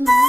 Mm-hmm.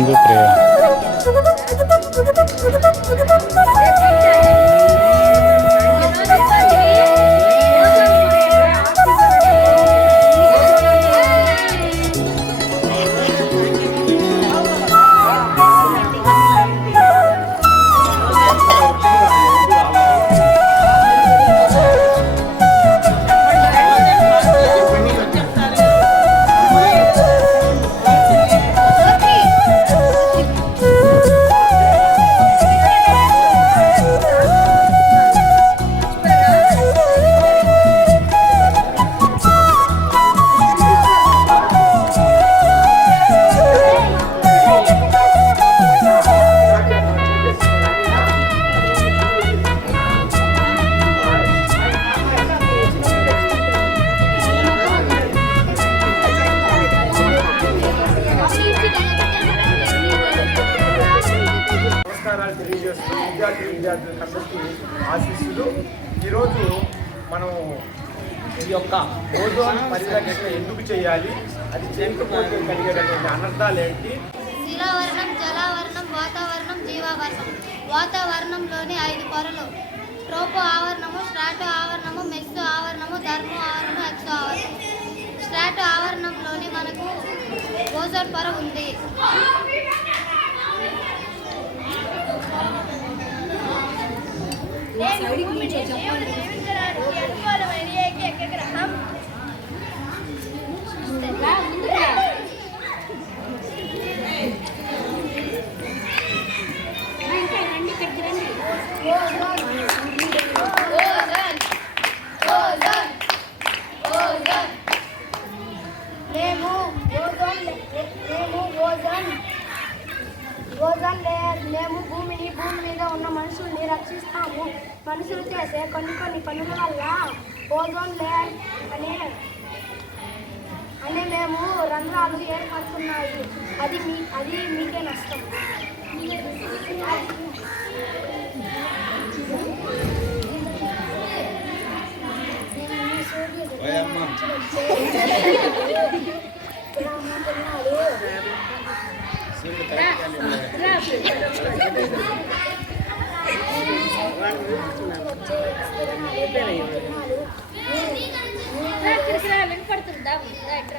Fernando Prea. వాతావరణం. వాతావరణంలోని ఐదు పొరలు. ట్రోపో ఆవరణము స్ట్రాటో ఆవరణము మెస్సు ఆవరణము ధర్మో ఆవరణము ఎక్సో ఆవరణం స్ట్రాటో ఆవరణంలోని మనకు ఓజోన్ పొర ఉంది. మేము ఓజోన్ మేము ఓజోన్ ఓజోన్ లేయర్ మేము భూమిని భూమి మీద ఉన్న మనుషుల్ని రక్షిస్తాము మనుషులు చేసే కొన్ని కొన్ని పనుల వల్ల ఓజోన్ లేయర్ అనే అనే మేము కాపాడుకున్నాడు అది మీ అది మీకే నష్టం ఎక్కడ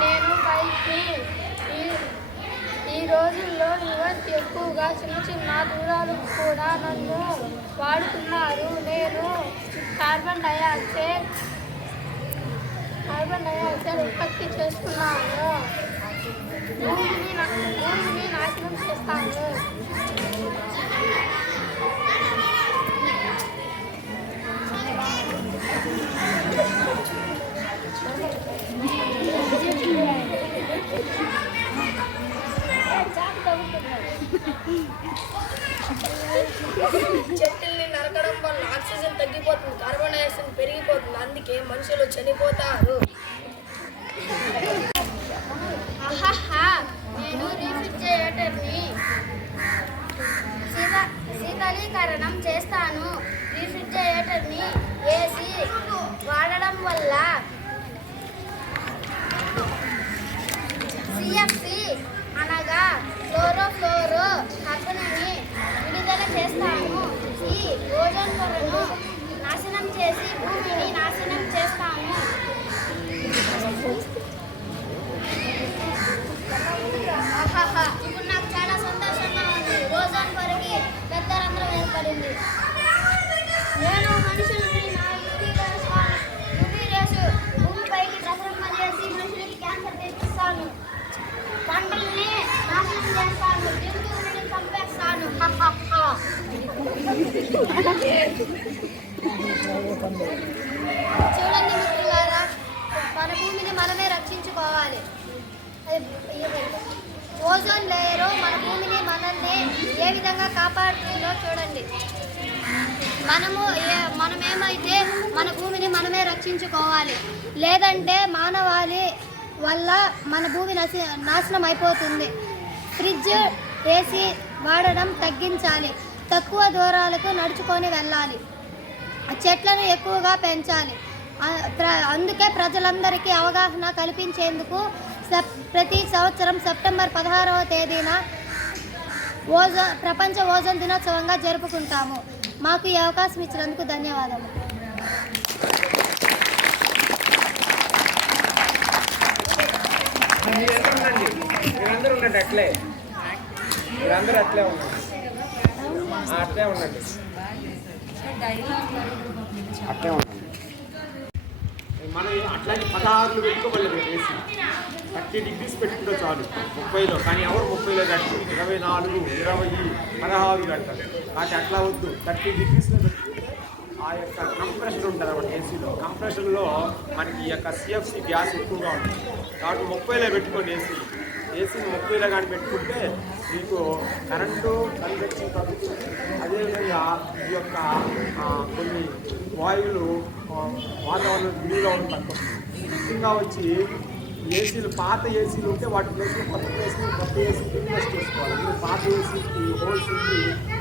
నేను బైక్ని ఈ ఈ రోజుల్లో యువత ఎక్కువగా చిన్న చిన్న దూరాలు కూడా నన్ను వాడుతున్నారు. నేను కార్బన్ డైఆక్సైడ్ కార్బన్ డైఆక్సైడ్ ఉత్పత్తి చేస్తున్నాను. భూమిని నాశనం చేస్తాను చెట్టుల్ని నరకడం వల్ల ఆక్సిజన్ తగ్గిపోతుంది కార్బన్ డైఆక్సైడ్ పెరిగిపోతుంది అందుకే మనుషులు చనిపోతారు. ఆహా. నేను రీఫ్రిజిరేటర్ని శీత శీతలీకరణం చేస్తాను. రీఫ్రిజరేటర్ని ఏసీ వాడడం వల్ల. సిఎఫ్సి అనగా క్లోరోఫ్లోరో కంపెనీని విడుదల చేస్తాము. ఈ ఓజోన్ పొరను నాశనం చేసి భూమిని నాశనం చేస్తాము. ఇప్పుడు నాకు చాలా సంతోషంగా ఉంది. ఓజోన్ పొరకి పెద్ద రంధ్రం ఏర్పడింది. నేను మనుషుల్ని నా యువి రేసు యువి రేసు భూమిపైకి ప్రసరింపజేసి మనుషులకి క్యాన్సర్ తెప్పిస్తాను పంటల్ని నాశనం చేస్తాను. జంతువులని చంపేస్తాను. చూడండి మిత్రులారా మన భూమిని మనమే రక్షించుకోవాలి. ఓజోన్ లేయరు మన భూమిని మనల్ని ఏ విధంగా కాపాడుతుందో చూడండి. మనము ఏ- మనమేమైతే మన భూమిని మనమే రక్షించుకోవాలి లేదంటే మానవాళి వల్ల మన భూమి నశి నాశనం అయిపోతుంది. ఫ్రిడ్జ్ ఏసీ వాడడం తగ్గించాలి తక్కువ దూరాలకు నడుచుకొని వెళ్ళాలి చెట్లను ఎక్కువగా పెంచాలి. ప్ర- అందుకే ప్రజలందరికీ అవగాహన కల్పించేందుకు ప్రతి సంవత్సరం సెప్టెంబర్ పదహారవ తేదీన ఓజోన్ ప్రపంచ ఓజోన్ దినోత్సవంగా జరుపుకుంటాము. మాకు ఈ అవకాశం ఇచ్చినందుకు ధన్యవాదాలు మీరందరూ ఉండండి. అట్లే. మీరందరూ అట్లే ఉండండి. అట్లే ఉండండి. అట్లే ఉండండి. మనం అట్లాంటి పదహారులు పెట్టుకోవాలి వేసి థర్టీ డిగ్రీస్ పెట్టుకుంటే చాలు. ముప్పైలో కానీ ఎవరు ముప్పైలో కట్టరు? ఇరవై నాలుగు ఇరవై పదహారు కట్టారు. కాబట్టి అట్లా వద్దు. థర్టీ డిగ్రీస్లో పెట్టుకుంటే ఆ యొక్క కంప్రెషన్ ఉంటుంది అన్నమాట ఏసీలో. కంప్రెషన్లో మనకి ఈ యొక్క సిఎఫ్సి గ్యాస్ ఎక్కువగా ఉంటుంది. కాబట్టి ముప్పైలో పెట్టుకోండి ఏసీ. ఏసీని ఇలా కానీ పెట్టుకుంటే మీకు కరెంటు కన్వెక్షన్ తగ్గుతుంది. అదేవిధంగా ఈ యొక్క కొన్ని వాయువులు వాతావరణం విడిగా ఉండడం తక్కువ ముఖ్యంగా వచ్చి ఏసీలు పాత ఏసీలు ఉంటే వాటి ప్లేస్లో కొత్త ప్లేస్లో కొత్త ఏసీ ఇన్వెస్ట్ చేసుకోవాలి. మీరు పాత ఏసీకి హోల్స్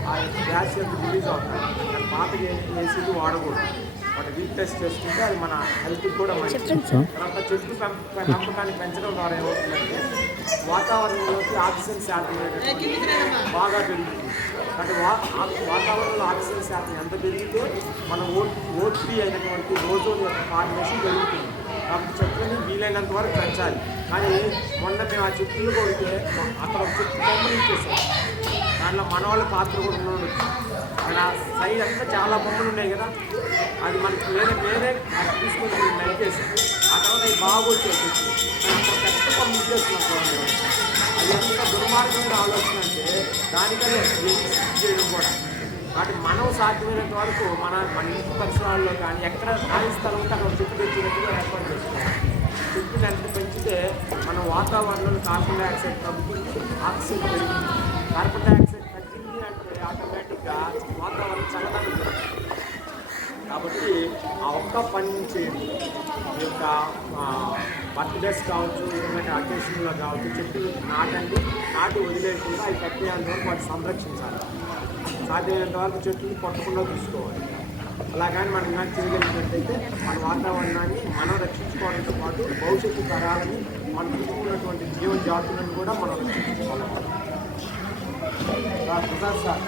ఆ యొక్క గ్యాస్ యొక్క రిలీజ్ అవుతుంది పాత ఏసీలు వాడకూడదు. వాటి రీప్లేస్ చేసుకుంటే అది మన హెల్త్కి కూడా మంచిది. తర్వాత చెట్లు పెంప- పెంపకాన్ని పెంచడం ద్వారా ఏమవుతుందంటే వాతావరణంలోకి ఆక్సిజన్ శాతం అనేది బాగా పెరుగుతుంది. అంటే వా ఆ- వాతావరణంలో ఆక్సిజన్ శాతం ఎంత పెరిగితే మన ఓ ఓ త్రీ అయినటువంటి ఓజోన్ యొక్క ఫార్మేషన్ పెరుగుతుంది. కాబట్టి చెట్లని వీలైనంత వరకు పెంచాలి. కానీ మొన్న మేము ఆ చెట్లు కొడితే అక్కడ కొమ్మలు ఇచ్చేసాం దాంట్లో మన వాళ్ళ పాత్ర కూడా ఉన్నాడు. అక్కడ సైడ్ అంతా చాలా బొమ్మలు ఉన్నాయి కదా. అది మనకి వేరే వేరే అది తీసుకొని నరికేసాం ఆ తర్వాత ఇది బాగా వచ్చే చెట్టు పెద్ద కొమ్మ ఇచ్చేస్తున్నాం అది ఎంత దుర్మార్గమైన ఆలోచన అంటే దానికనే చేయడం కూడా. కాబట్టి మనం సాధ్యమైనంత వరకు మన మన ఇంటి పరిసరాల్లో కానీ ఎక్కడ ఖాళీ స్థలం ఉంటే అక్కడ చెట్టు తెచ్చినట్టుగా ఏర్పాటు చేసుకోవాలి. చెట్టుని ఎంత పెంచితే మన వాతావరణంలో కార్బన్ డైఆక్సైడ్ తగ్గుతుంది ఆక్సిజన్ పెరుగుతుంది. కార్బన్ డైఆక్సైడ్ వాతావరణం చల్లదనం కాబట్టి ఆ ఒక్క పని నుంచి మీ యొక్క బర్త్డేస్ కావచ్చు ఏదైనా అకేషన్లో కావచ్చు చెట్టు నాటండి. నాటి వదిలేయకుండా అవి కట్టేంత వరకు వాటి సంరక్షించాలి. సాధ్యమైనంత వరకు చెట్లు కొట్టకుండా చూసుకోవాలి. అలా కానీ మనం కానీ చేయగలిగినట్టయితే మన వాతావరణాన్ని మనం రక్షించుకోవడంతో పాటు భవిష్యత్తు తరాలని మన చుట్టూ జీవ జాతులను కూడా మనం రక్షించుకోవాలి. సార్